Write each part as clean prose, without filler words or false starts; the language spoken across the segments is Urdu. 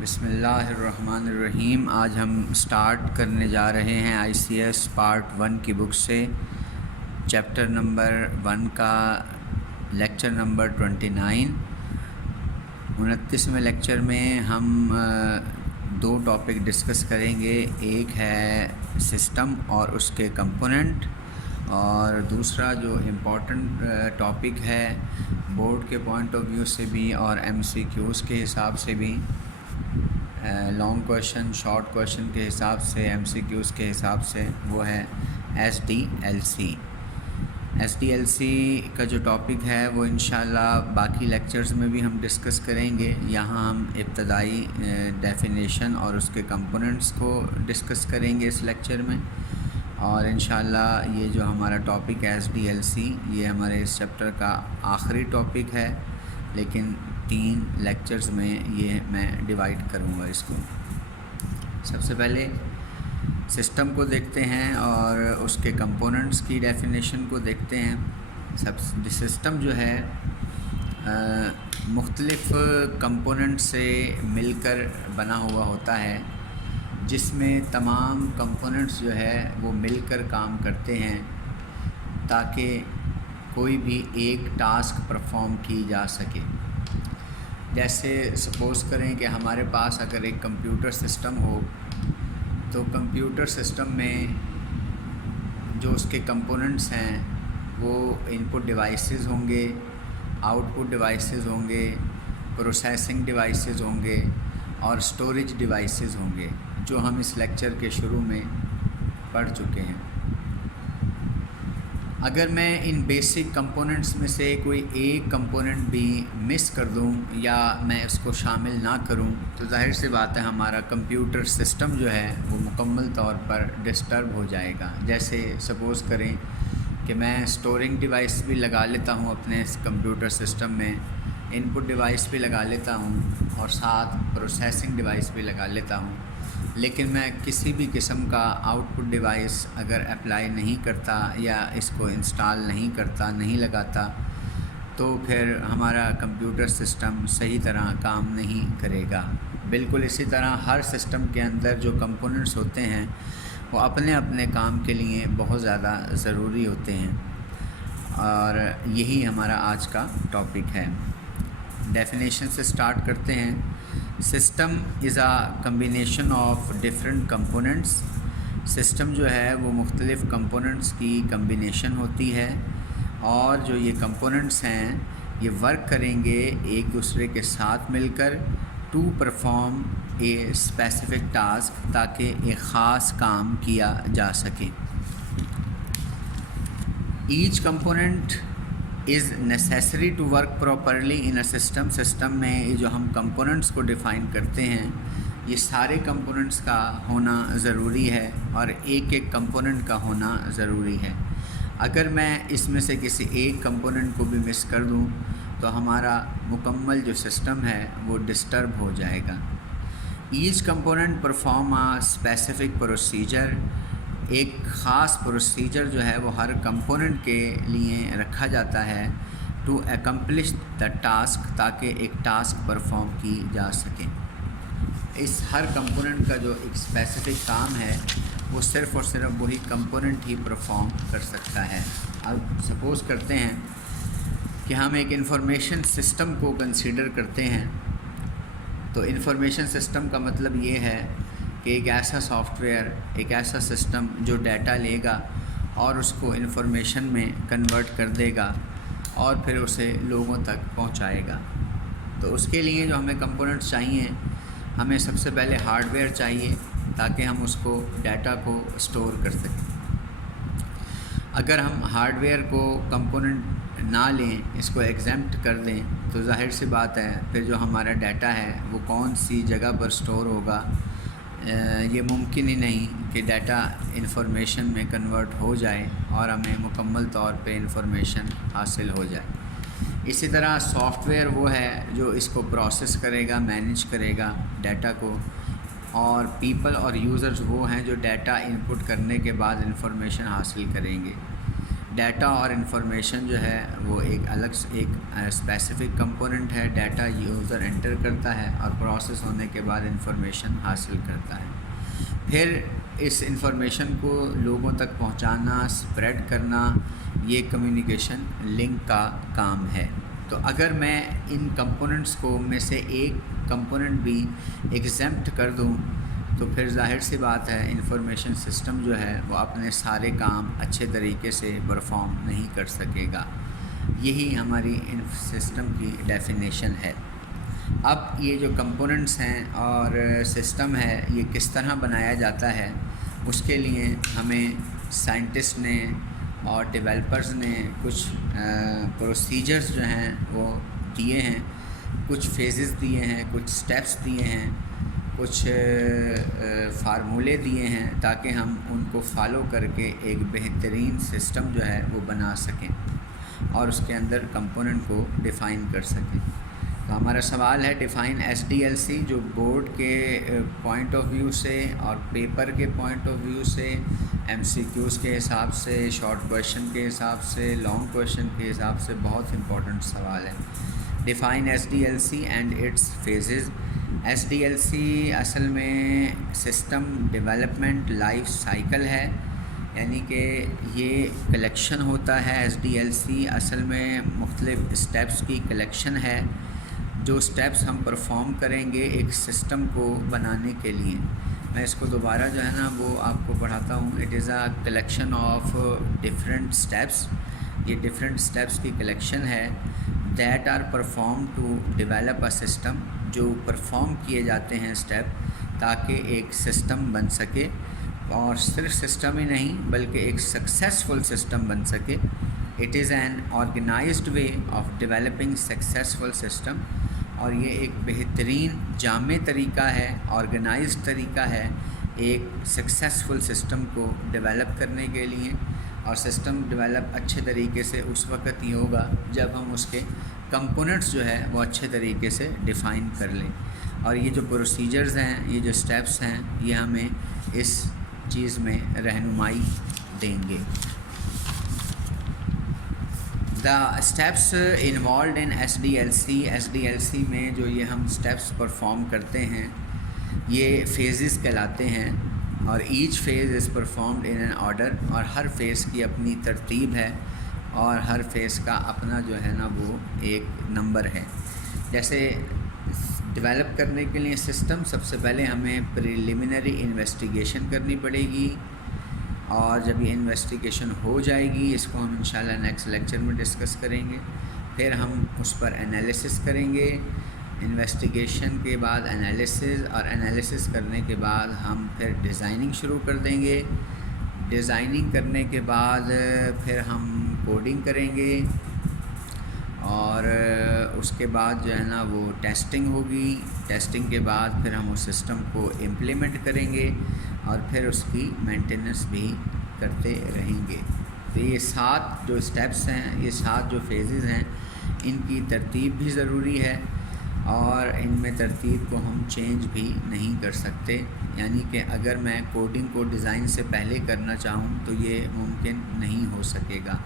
بسم اللہ الرحمن الرحیم۔ آج ہم سٹارٹ کرنے جا رہے ہیں آئی سی ایس پارٹ 1 کی بک سے چیپٹر نمبر 1 کا لیکچر نمبر 29۔ 29ویں لیکچر میں ہم دو ٹاپک ڈسکس کریں گے، ایک ہے سسٹم اور اس کے کمپوننٹ، اور دوسرا جو امپورٹنٹ ٹاپک ہے بورڈ کے پوائنٹ آف ویو سے بھی اور ایم سی کیوز کے حساب سے بھی، لانگ کویشچن شارٹ کویشچن کے حساب سے، ایم سی کیوز کے حساب سے، وہ ہے S D L C. S D L C کا جو ٹاپک ہے وہ انشاءاللہ باقی لیکچرز میں بھی ہم ڈسکس کریں گے۔ یہاں ہم ابتدائی ڈیفینیشن اور اس کے کمپوننٹس کو ڈسکس کریں گے اس لیکچر میں، اور انشاءاللہ یہ جو ہمارا ٹاپک ہے ایس ڈی ایل سی، یہ ہمارے اس چیپٹر کا آخری ٹاپک ہے، لیکن 3 لیکچرز میں یہ میں ڈیوائیڈ کروں گا اس کو۔ سب سے پہلے سسٹم کو دیکھتے ہیں اور اس کے کمپوننٹس کی ڈیفینیشن کو دیکھتے ہیں۔ سسٹم جو ہے مختلف کمپوننٹ سے مل کر بنا ہوا ہوتا ہے، جس میں تمام کمپوننٹس جو ہے وہ مل کر کام کرتے ہیں تاکہ کوئی بھی ایک ٹاسک پرفارم کی جا سکے۔ جیسے سپوز کریں کہ ہمارے پاس اگر ایک کمپیوٹر سسٹم ہو، تو کمپیوٹر سسٹم میں جو اس کے کمپوننٹس ہیں وہ ان پٹ ڈیوائسز ہوں گے، آؤٹ پٹ ڈیوائسز ہوں گے، پروسیسنگ ڈیوائسز ہوں گے اور اسٹوریج ڈیوائسز ہوں گے، جو ہم اس لیکچر کے شروع میں پڑھ چکے ہیں۔ اگر میں ان بیسک کمپوننٹس میں سے کوئی ایک کمپوننٹ بھی مس کر دوں یا میں اس کو شامل نہ کروں، تو ظاہر سی بات ہے ہمارا کمپیوٹر سسٹم جو ہے وہ مکمل طور پر ڈسٹرب ہو جائے گا۔ جیسے سپوز کریں کہ میں اسٹورنگ ڈیوائس بھی لگا لیتا ہوں اپنے کمپیوٹر سسٹم میں، ان پٹ ڈیوائس بھی لگا لیتا ہوں اور ساتھ پروسیسنگ ڈیوائس بھی لگا لیتا ہوں، لیکن میں کسی بھی قسم کا آؤٹ پٹ ڈیوائس اگر اپلائی نہیں کرتا یا اس کو انسٹال نہیں کرتا، نہیں لگاتا، تو پھر ہمارا کمپیوٹر سسٹم صحیح طرح کام نہیں کرے گا۔ بالکل اسی طرح ہر سسٹم کے اندر جو کمپوننٹس ہوتے ہیں وہ اپنے اپنے کام کے لیے بہت زیادہ ضروری ہوتے ہیں، اور یہی ہمارا آج کا ٹاپک ہے۔ ڈیفینیشن سے سٹارٹ کرتے ہیں۔ System is a combination of different components. System جو ہے وہ مختلف کمپوننٹس کی کمبینیشن ہوتی ہے، اور جو یہ کمپوننٹس ہیں یہ ورک کریں گے ایک دوسرے کے ساتھ مل کر to perform a specific task, تاکہ ایک خاص کام کیا جا سکے۔ Each component is necessary to work properly in a system. System میں یہ جو ہم کمپوننٹس کو ڈیفائن کرتے ہیں، یہ سارے کمپوننٹس کا ہونا ضروری ہے اور ایک ایک کمپوننٹ کا ہونا ضروری ہے۔ اگر میں اس میں سے کسی ایک کمپوننٹ کو بھی مس کر دوں تو ہمارا مکمل جو سسٹم ہے وہ ڈسٹرب ہو جائے گا۔ Each component perform a specific procedure. ایک خاص پروسیجر جو ہے وہ ہر کمپوننٹ کے لیے رکھا جاتا ہے ٹو اکمپلش دا ٹاسک، تاکہ ایک ٹاسک پرفارم کی جا سکے۔ اس ہر کمپوننٹ کا جو ایک اسپیسیفک کام ہے وہ صرف اور صرف وہی کمپوننٹ ہی پرفارم کر سکتا ہے۔ اب سپوز کرتے ہیں کہ ہم ایک انفارمیشن سسٹم کو کنسیڈر کرتے ہیں، تو انفارمیشن سسٹم کا مطلب یہ ہے کہ ایک ایسا سافٹ ویئر، ایک ایسا سسٹم جو ڈیٹا لے گا اور اس کو انفارمیشن میں کنورٹ کر دے گا اور پھر اسے لوگوں تک پہنچائے گا۔ تو اس کے لیے جو ہمیں کمپوننٹس چاہیے، ہمیں سب سے پہلے ہارڈ ویئر چاہیے تاکہ ہم اس کو ڈیٹا کو اسٹور کر سکیں۔ اگر ہم ہارڈ ویئر کو کمپوننٹ نہ لیں، اس کو ایگزمپٹ کر دیں، تو ظاہر سی بات ہے پھر جو ہمارا ڈیٹا ہے وہ کون سی جگہ پر اسٹور ہوگا، یہ ممکن ہی نہیں کہ ڈیٹا انفارمیشن میں کنورٹ ہو جائے اور ہمیں مکمل طور پہ انفارمیشن حاصل ہو جائے۔ اسی طرح سافٹ ویئر وہ ہے جو اس کو پروسیس کرے گا، مینیج کرے گا ڈیٹا کو، اور پیپل اور یوزرز وہ ہیں جو ڈیٹا ان پٹ کرنے کے بعد انفارمیشن حاصل کریں گے۔ ڈیٹا اور انفارمیشن جو ہے وہ ایک الگ ایک اسپیسیفک کمپوننٹ ہے. ڈیٹا یوزر انٹر کرتا ہے اور پروسیس ہونے کے بعد انفارمیشن حاصل کرتا ہے. پھر اس انفارمیشن کو لوگوں تک پہنچانا، اسپریڈ کرنا، یہ کمیونیکیشن لنک کا کام ہے. تو اگر میں ان کمپوننٹس کو میں سے ایک کمپوننٹ بھی ایگزمپٹ کر دوں تو پھر ظاہر سی بات ہے انفارمیشن سسٹم جو ہے وہ اپنے سارے کام اچھے طریقے سے پرفارم نہیں کر سکے گا. یہی ہماری سسٹم کی ڈیفینیشن ہے. اب یہ جو کمپوننٹس ہیں اور سسٹم ہے یہ کس طرح بنایا جاتا ہے، اس کے لیے ہمیں سائنٹسٹ نے اور ڈیولپرز نے کچھ پروسیجرز جو ہیں وہ دیے ہیں، کچھ فیزز دیے ہیں، کچھ سٹیپس دیے ہیں، کچھ فارمولے دیے ہیں تاکہ ہم ان کو فالو کر کے ایک بہترین سسٹم جو ہے وہ بنا سکیں اور اس کے اندر کمپوننٹ کو ڈیفائن کر سکیں. تو ہمارا سوال ہے define S D L C, جو بورڈ کے پوائنٹ آف ویو سے اور پیپر کے پوائنٹ آف ویو سے، ایم سی کیوز کے حساب سے، شارٹ کویشچن کے حساب سے، لانگ کویشچن کے حساب سے بہت امپورٹنٹ سوال ہے. Define S D L C and its phases. S D L C اصل میں سسٹم ڈیولپمنٹ لائف سائیکل ہے، یعنی کہ یہ کلیکشن ہوتا ہے. ایس ڈی ایل سی اصل میں مختلف اسٹیپس کی کلیکشن ہے، جو اسٹیپس ہم پرفارم کریں گے ایک سسٹم کو بنانے کے لیے. میں اس کو دوبارہ جو ہے نا وہ آپ کو پڑھاتا ہوں. It is a collection of different steps. یہ ڈفرینٹ اسٹیپس کی کلیکشن ہے that are perform to develop a system, جو پرفارم کیے جاتے ہیں اسٹیپ تاکہ ایک سسٹم بن سکے، اور صرف سسٹم ہی نہیں بلکہ ایک سکسیزفل سسٹم بن سکے. It is an organised way of developing successful system, اور یہ ایک بہترین جامع طریقہ ہے، آرگنائزڈ طریقہ ہے ایک سکسیزفل سسٹم کو ڈیولپ کرنے کے لیے. اور سسٹم ڈیولپ اچھے طریقے سے اس وقت ہی ہوگا جب ہم اس کے کمپوننٹس جو ہے وہ اچھے طریقے سے ڈیفائن کر لیں. اور یہ جو پروسیجرز ہیں، یہ جو سٹیپس ہیں، یہ ہمیں اس چیز میں رہنمائی دیں گے. The steps involved in S D L C. S D L C میں جو یہ ہم اسٹیپس پرفارم کرتے ہیں یہ فیزز کہلاتے ہیں، اور each phase is performed in an order, اور ہر فیز کی اپنی ترتیب ہے اور ہر فیز کا اپنا جو ہے نا وہ ایک نمبر ہے. جیسے ڈیولپ کرنے کے لیے سسٹم سب سے پہلے ہمیں پریلیمنری انویسٹیگیشن کرنی پڑے گی، اور جب یہ انویسٹیگیشن ہو جائے گی اس کو ہم انشاءاللہ نیکسٹ لیکچر میں ڈسکس کریں گے. پھر ہم اس پر انالیسس کریں گے. انویسٹیگیشن کے بعد انالیسس، اور انالیسس کرنے کے بعد ہم پھر ڈیزائننگ شروع کر دیں گے. ڈیزائننگ کرنے کے بعد پھر ہم کوڈنگ کریں گے، اور اس کے بعد جو ہے نا وہ ٹیسٹنگ ہوگی. ٹیسٹنگ کے بعد پھر ہم اس سسٹم کو امپلیمنٹ کریں گے، اور پھر اس کی مینٹیننس بھی کرتے رہیں گے. تو یہ 7 جو اسٹیپس ہیں، یہ 7 جو فیزز ہیں، ان کی ترتیب بھی ضروری ہے، اور ان میں ترتیب کو ہم چینج بھی نہیں کر سکتے. یعنی کہ اگر میں کوڈنگ کو ڈیزائن سے پہلے کرنا چاہوں تو یہ ممکن نہیں ہو سکے گا،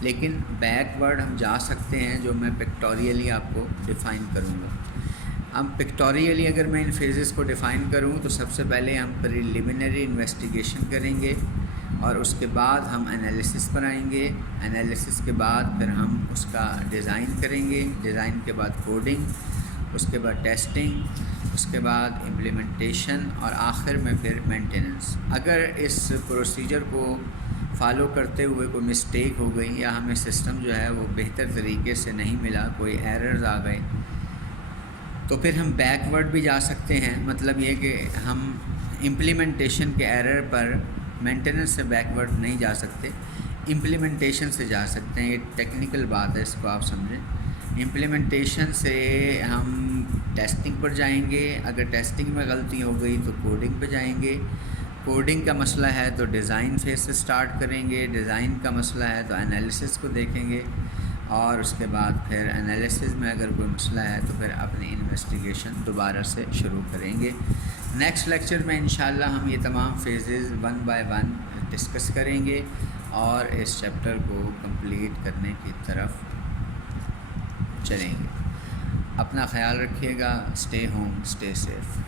لیکن بیک ورڈ ہم جا سکتے ہیں، جو میں پکٹوریلی آپ کو ڈیفائن کروں گا. ہم پکٹوریلی اگر میں ان فیزز کو ڈیفائن کروں تو سب سے پہلے ہم پریلیمنری انویسٹیگیشن کریں گے، اور اس کے بعد ہم انالیسس پر آئیں گے. انالیسس کے بعد پھر ہم اس کا ڈیزائن کریں گے. ڈیزائن کے بعد کوڈنگ، اس کے بعد ٹیسٹنگ، اس کے بعد امپلیمنٹیشن، اور آخر میں پھر مینٹیننس. اگر اس پروسیجر کو فالو کرتے ہوئے کوئی مسٹیک ہو گئی، یا ہمیں سسٹم جو ہے وہ بہتر طریقے سے نہیں ملا، کوئی ایررز آ گئے، تو پھر ہم بیک ورڈ بھی جا سکتے ہیں. مطلب یہ کہ ہم امپلیمنٹیشن کے ایرر پر مینٹیننس سے بیک ورڈ نہیں جا سکتے، امپلیمنٹیشن سے جا سکتے ہیں. یہ ٹیکنیکل بات ہے، اس کو آپ سمجھیں. امپلیمنٹیشن سے ہم ٹیسٹنگ پر جائیں گے. اگر ٹیسٹنگ میں غلطی ہو گئی تو کوڈنگ پہ جائیں گے. کوڈنگ کا مسئلہ ہے تو ڈیزائن فیز سے سٹارٹ کریں گے. ڈیزائن کا مسئلہ ہے تو انالیسس کو دیکھیں گے، اور اس کے بعد پھر انالیسس میں اگر کوئی مسئلہ ہے تو پھر اپنی انویسٹیگیشن دوبارہ سے شروع کریں گے. نیکسٹ لیکچر میں انشاءاللہ ہم یہ تمام فیزز 1 بائی 1 ڈسکس کریں گے، اور اس چیپٹر کو کمپلیٹ کرنے کی طرف چلیں گے. اپنا خیال رکھیے گا. Stay home, stay safe.